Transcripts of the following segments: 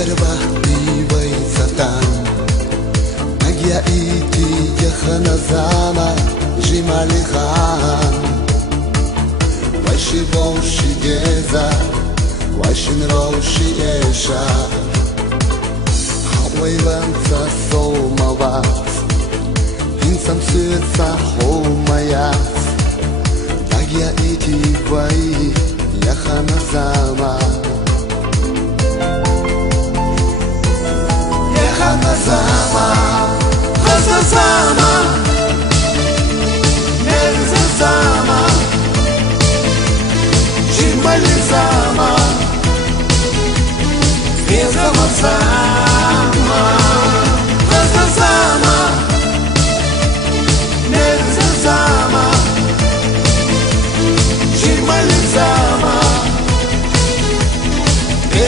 Karvahti vai satan Magia iti yakhana zama Jimali khan Washi voshi geza Washin roshi esha Hawai vansa soma vas Insan sytsa homayas Magia iti vai yakhana zama Zama, Zama, Nerza Zama, Jimali Zama, Zama Zama, Zama, Nerza Zama, Jimali Zama,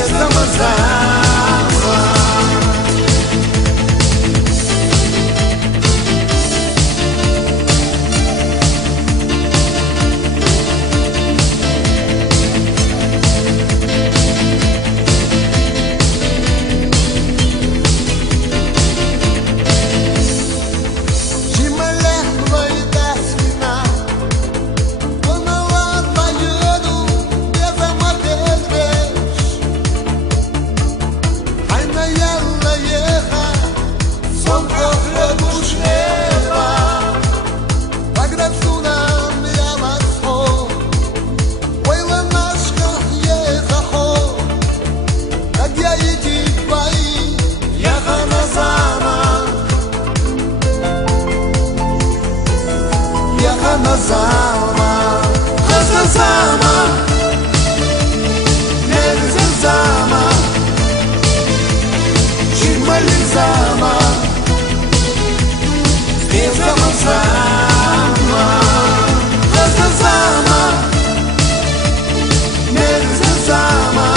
Zama Zama. Zama, Zama, Nerza Zama, Jimali Zama, Zama Zama, Zama, Nerza Zama,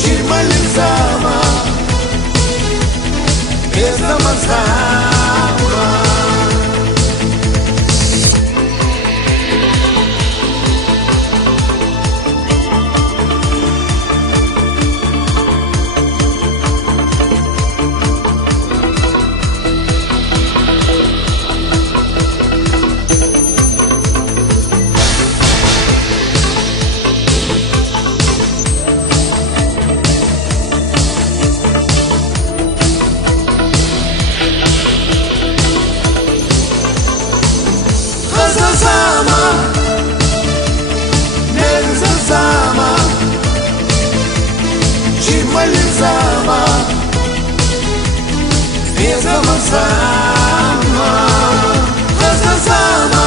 Jimali Zama, Zama Zama. Zama, Nerza Zama, Jimali Zama, Zama Zama, Zama,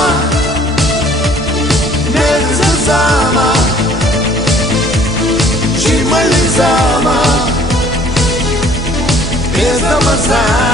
Nerza Zama, Jimali Zama, Zama Zama.